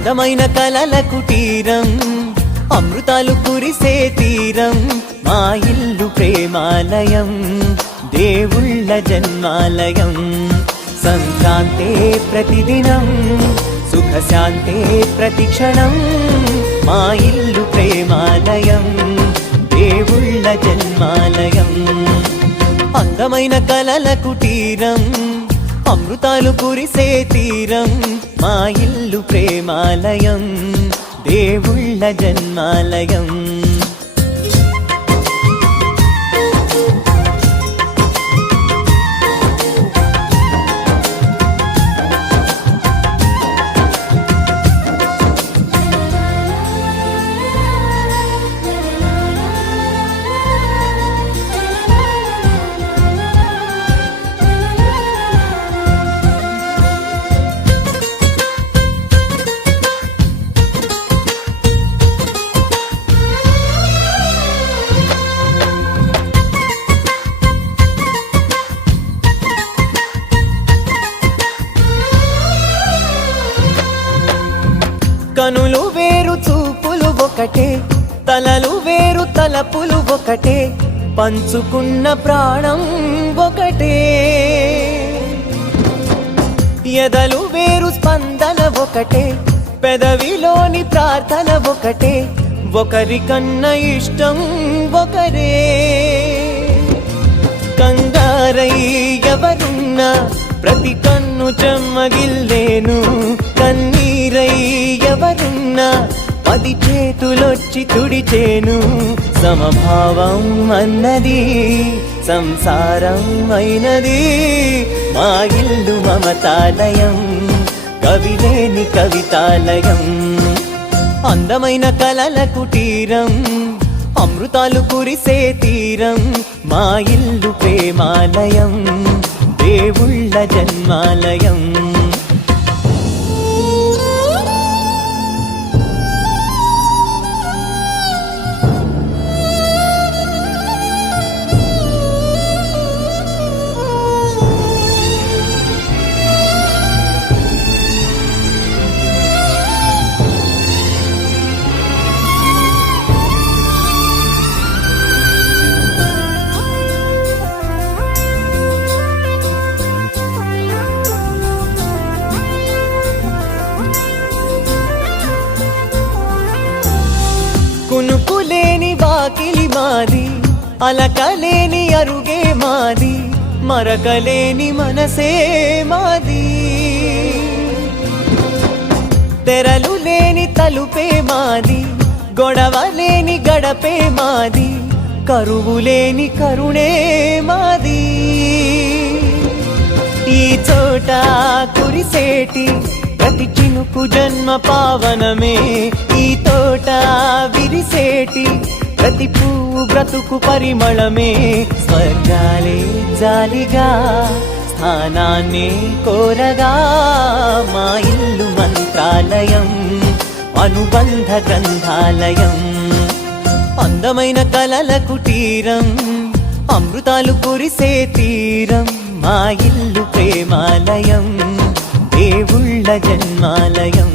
అందమైన కలల కుటీరం, అమృతాలు కురిసే తీరం, మా ఇల్లు ప్రేమాలయం, దేవుళ్ళ జన్మాలయం. సంక్రాంతే ప్రతిదినం, సుఖశాంతే ప్రతిక్షణం, మా ఇల్లు ప్రేమాలయం, దేవుళ్ళ జన్మాలయం. అందమైన కలల కుటీరం, అమృతాలు కురిసే తీరం, మా ఇల్లు ప్రేమాలయం, దేవుళ్ళ జన్మాలయం. కనులు వేరు చూపులు ఒకటే, తలలు వేరు తలపులు ఒకటే, పంచుకున్న ప్రాణం ఒకటే. ఎదలు వేరు స్పందన ఒకటే, పెదవిలోని ప్రార్థన ఒకటే, ఒకరికన్నా ఇష్టం ఒకరే. కంగారై ఎవరున్నా ప్రతి కన్ను చెమ్మగిల్లేను, కన్నీరై ఎవరున్నా 10 చేతులొచ్చి తుడిచేను. సమభావం అన్నది సంసారం అయినది, మా ఇల్లు మమతాలయం, కవిలేని కవితాలయం. అందమైన కలల కుటీరం, అమృతాలు కురిసే తీరం, మా ఇల్లు ప్రేమాలయం, దేవుళ్ళ జన్మాలయం. కునుకులేని వాకిలి మాది, అలకలేని అరుగే మాది, మరకలేని మనసే మాది. తెరలు లేని తలుపే మాది, గొడవలేని గడపే మాది, కరువులేని కరుణే మాది. ఈ చోట కురిసేటి ప్రతి చినుకు జన్మ పావనమే, ఈ తోట విరిసేటి ప్రతి పువ్వు బ్రతుకు పరిమళమే. స్వర్గాలే జాలిగా స్థానాన్ని కోరగా, మా ఇల్లు మంత్రాలయం, అనుబంధ గ్రంథాలయం. అందమైన కలల కుటీరం, అమృతాలు కురిసే తీరం, మా ఇల్లు ప్రేమాలయం, దేవుళ్ళ జన్మాలయం.